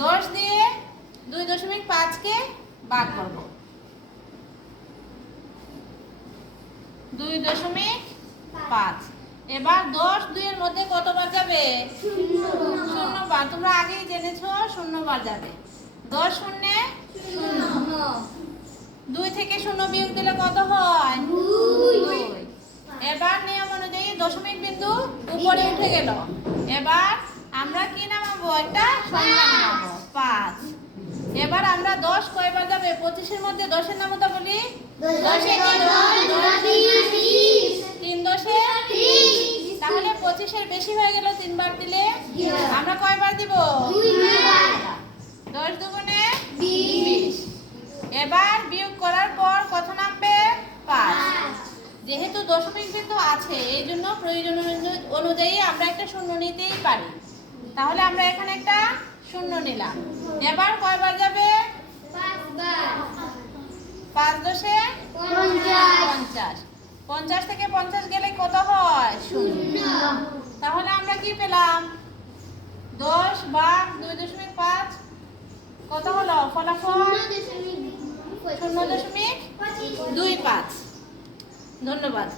10 দিয়ে 2.5 কে ভাগ করব। 2.5। এবার 10 2 এর মধ্যে কতবার যাবে? 0 বার। তোমরা আগেই জেনেছো 0 বার যাবে। 10 শূন্যে 0। 2 থেকে 0 বিয়োগ দিলে কত হয়? 2। এবার নিয়ম অনুযায়ী দশমিক বিন্দু উপরে উঠে গেল। এবার আমরা কি নামাবো? একটা সংখ্যা নামাবো, 5। এবার আমরা 10 কয়বার যাবে? 25 এর মধ্যে 10 এর নামতা বলি। 10 এ 3 10 তাহলে 25 এর বেশি হয়ে গেল 3 বার দিলে। আমরা কয়বার দিব? 2 বার। 10 দুগুণে 20। এবার বিয়োগ করার পর কত নামবে? 5। যেহেতু দশমিক বিন্দু আছে এই জন্য প্রয়োজন অনুযায়ী আমরা একটা শূন্য নিতেই পারি। তাহলে আমরা এখানে একটা শূন্য নিলাম। এবার কয়বার যাবে? 5 বার। 5 10 50। 50 থেকে 50 গেলে কত হয়? 0। তাহলে আমরা কি পেলাম? 10 ভাগ 2.5 কত হলো? ফলাফল 0.25। ধন্যবাদ।